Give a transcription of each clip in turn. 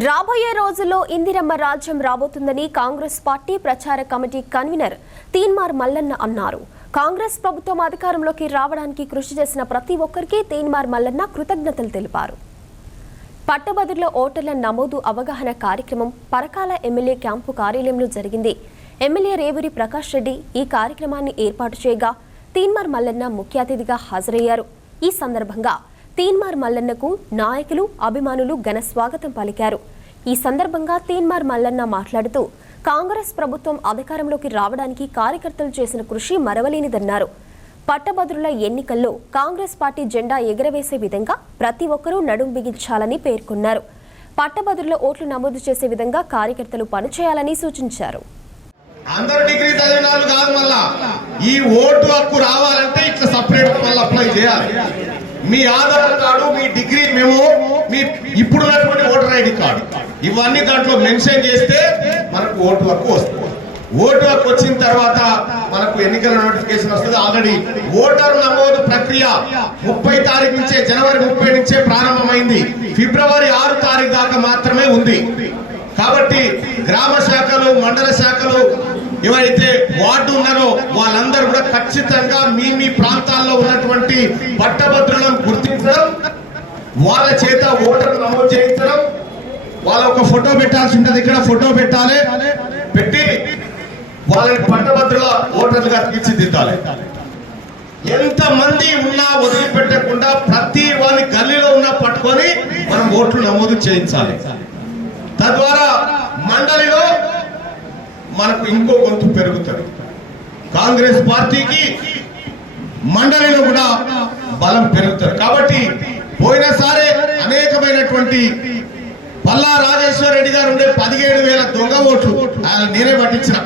రాబోయే రోజుల్లో ఇందిరమ్మ రాజ్యం రాబోతుందని కాంగ్రెస్ పార్టీ ప్రచార కమిటీ కన్వీనర్ తీన్మార్ మల్లన్న అన్నారు. కాంగ్రెస్ ప్రభుత్వం అధికారంలోకి రావడానికి కృషి చేసిన ప్రతి ఒక్కరికి తీన్మార్ మల్లన్న కృతజ్ఞతలు తెలిపారు. పట్టభద్రుల ఓటర్ల నమోదు అవగాహన కార్యక్రమం పరకాల ఎమ్మెల్యే క్యాంపు కార్యాలయంలో జరిగింది. ఎమ్మెల్యే రేవూరి ప్రకాష్ రెడ్డి ఈ కార్యక్రమాన్ని ఏర్పాటు చేయగా తీన్మార్ మల్లన్న ముఖ్య అతిథిగా హాజరయ్యారు. ఈ సందర్భంగా తీన్మార్ మల్లన్నకు నాయకులు, అభిమానులు ఘన స్వాగతం పలికారు. ఈ సందర్భంగా తీన్మార్ మల్లన్న మాట్లాడుతూ కాంగ్రెస్ ప్రభుత్వం అధికారంలోకి రావడానికి కార్యకర్తలు చేసిన కృషి మరవలేనిదన్నారు. పట్టభద్రుల ఎన్నికల్లో కాంగ్రెస్ పార్టీ జెండా ఎగరవేసే విధంగా ప్రతి ఒక్కరూ నడుం బిగించాలని పేర్కొన్నారు. పట్టభద్రుల ఓట్లు నమోదు చేసే విధంగా కార్యకర్తలు పనిచేయాలని సూచించారు. అందరు డిగ్రీ చదివిన వాళ్ళు కాదు, మళ్ళా ఈ ఓటు హక్కు రావాలంటే ఇట్లా సపరేట్ మళ్ళీ అప్లై చేయాలి. మీ ఆధార్ కార్డు, మీ డిగ్రీ మెమో, మీ ఇప్పుడున్నటువంటి ఓటర్ ఐడి కార్డు, ఇవన్నీ దాంట్లో మెన్షన్ చేస్తే మనకు ఓటు హక్కు వస్తుంది. ఓటు హక్కు వచ్చిన తర్వాత మనకు ఎన్నికల నోటిఫికేషన్ వస్తుంది. ఆల్రెడీ ఓటర్ నమోదు ప్రక్రియ 30 తారీఖు నుంచే, జనవరి 30 నుంచే ప్రారంభమైంది. ఫిబ్రవరి 6 తారీఖు దాకా మాత్రమే ఉంది. కాబట్టి గ్రామ శాఖలు, మండల శాఖలు ఎవరైతే వార్డు ఉన్నారో వాళ్ళందరూ కూడా ఖచ్చితంగా మీ ప్రాంతాల్లో ఉన్నటువంటి పట్టభద్రులను గుర్తించడం, వాళ్ళ చేత ఓటర్ నమోదు చేయించడం, వాళ్ళ ఒక ఫోటో పెట్టాల్సి ఉంటుంది. ఇక్కడ ఫోటో పెట్టాలి, పెట్టి వాళ్ళని పట్టభద్రుల ఓటర్లుగా తీర్చిదిద్దాలి. ఎంతమంది ఉన్నా వదిలిపెట్టకుండా ప్రతి వాళ్ళ గల్లీలో ఉన్నా పట్టుకొని మనం ఓట్లు నమోదు చేయించాలి. తద్వారా మండలిలో మనకు ఇంకో గొంతు పెరుగుతుంది. కాంగ్రెస్ పార్టీకి మండలిలో కూడా బలం పెరుగుతుంది. కాబట్టి పోయినసారి అనేకమైనటువంటి పల్లా రాజేశ్వర రెడ్డి గారు ఉండే 17,000 దొంగ ఓట్లు ఆయన నేనే పట్టించిన.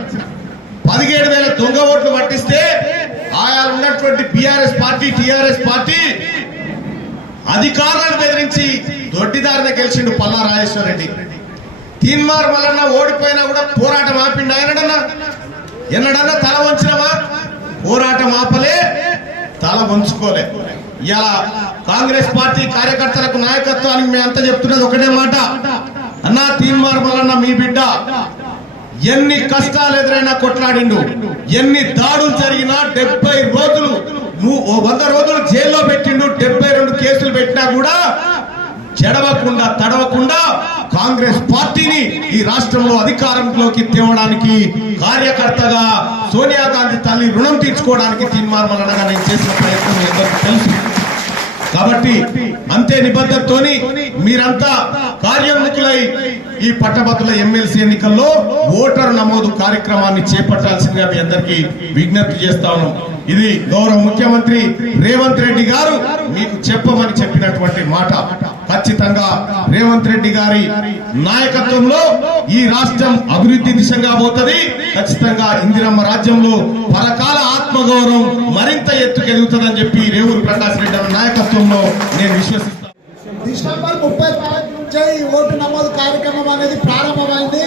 17,000 దొంగ ఓట్లు పట్టిస్తే ఆయన ఉన్నటువంటి బీఆర్ఎస్ పార్టీ, టీఆర్ఎస్ పార్టీ అధికారులను బెదిరించి దొడ్డిదారిన గెలిచిండు పల్లా రాజేశ్వర రెడ్డి. తీన్మార్ మల్లన్న ఓడిపోయినా కూడా పోరాటం ఆపిండు. ఎన్నడన్నా తల వంచినవా? పోరాటం ఆపలే, తల వంచుకోలే. ఇలా కాంగ్రెస్ పార్టీ కార్యకర్తలకు, నాయకత్వానికి మేమంతా చెప్తున్నది ఒకటే మాట, అన్నా తీన్మార్ మల్లన్న మీ బిడ్డ ఎన్ని కష్టాలు ఎదురైనా కొట్లాడిండు, ఎన్ని దాడులు జరిగినా 70 రోజులు 100 రోజులు జైల్లో పెట్టిండు, 72 కేసులు పెట్టినా కూడా చెడవకుండా తడవకుండా కాంగ్రెస్ పార్టీని ఈ రాష్ట్రంలో అధికారంలోకి తేవడానికి కార్యకర్తగా సోనియా గాంధీ తల్లి రుణం తీర్చుకోవడానికి తీన్మార్ మల్లన్నగా నేను చేసిన ప్రయత్నం అందరికీ తెలుసు. కాబట్టి అంతే నిబద్ధతతోని మీరంతా కార్యోన్ముఖులై ఈ పట్టభద్రుల ఎమ్మెల్సీ ఎన్నికల్లో ఓటర్ నమోదు కార్యక్రమాన్ని చేపట్టాల్సిందిగా మీ అందరికీ విజ్ఞప్తి చేస్తా ఉన్నాం. ఇది గౌరవ ముఖ్యమంత్రి రేవంత్ రెడ్డి గారు మీకు చెప్పమని చెప్పినటువంటి మాట. ఖచ్చితంగా రేవంత్ రెడ్డి గారి నాయకత్వంలో ఈ రాష్ట్రం అభివృద్ధి దిశగా పోతుంది. ఖచ్చితంగా ఇందిరమ్మ రాజ్యంలో పరకాల ఆత్మగౌరవం మరింత ఎత్తుకెదుగుతుందని చెప్పి రేవూరి ప్రకాష్ రెడ్డి గారి నాయకత్వంలో నేను విశ్వసిస్తాను. డిసెంబర్ 30 తారీఖు నుంచే ఈ ఓటు నమోదు కార్యక్రమం అనేది ప్రారంభమైంది.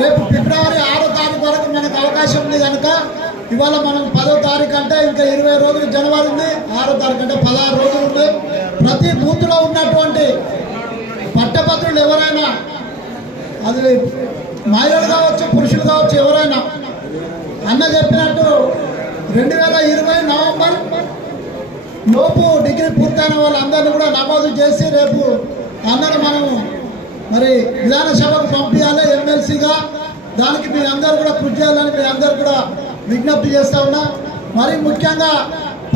రేపు ఫిబ్రవరి 6 తారీఖు వరకు మనకు అవకాశం ఉంది కనుక ఇవాళ మనం 10వ తారీఖు అంటే ఇంకా 20 రోజులు జనవరి ఉంది, 6వ తారీఖు అంటే 16 రోజులు ఉంది. ప్రతి బూత్లో ఉన్నటువంటి పట్టభద్రులు ఎవరైనా, అది మహిళలు కావచ్చు, పురుషులు కావచ్చు, ఎవరైనా అన్న చెప్పినట్టు 2020 నవంబర్ లోపు డిగ్రీ పూర్తయిన వాళ్ళందరినీ కూడా నమోదు చేసి రేపు అందరూ మనం మరి విధానసభకు పంపించాలి ఎమ్మెల్సీగా. దానికి మీ అందరూ కూడా కృషి చేయాలని మీ అందరూ కూడా విజ్ఞప్తి చేస్తా ఉన్నా. మరి ముఖ్యంగా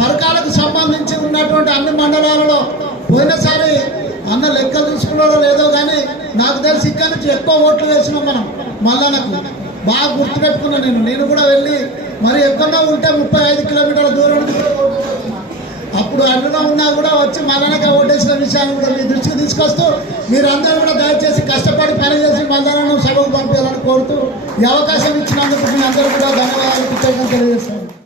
పరకాలకు సంబంధించి ఉన్నటువంటి అన్ని మండలాలలో పోయినసారి అన్న లెక్కలు తీసుకున్నారో లేదో కానీ నాకు తెలిసి ఇక్కడ నుంచి ఎక్కువ ఓట్లు వేసినాం మనం మల్లన్నకు. బాగా గుర్తుపెట్టుకున్నాను నేను కూడా వెళ్ళి మరి ఎక్కడో ఉంటే 35 కిలోమీటర్ల దూరం నుంచి అప్పుడు అడ్డులో ఉన్నా కూడా వచ్చి మల్లన్నగా ఓటేసిన విషయాన్ని కూడా మీ దృష్టికి తీసుకొస్తూ మీరందరూ కూడా దయచేసి కష్టపడి పనిచేసి మల్లన్నను సభకు పంపించాలని కోరుతూ ఈ అవకాశం ఇచ్చినందుకు మీ అందరూ కూడా ధన్యవాదాలు తెలియజేస్తాను.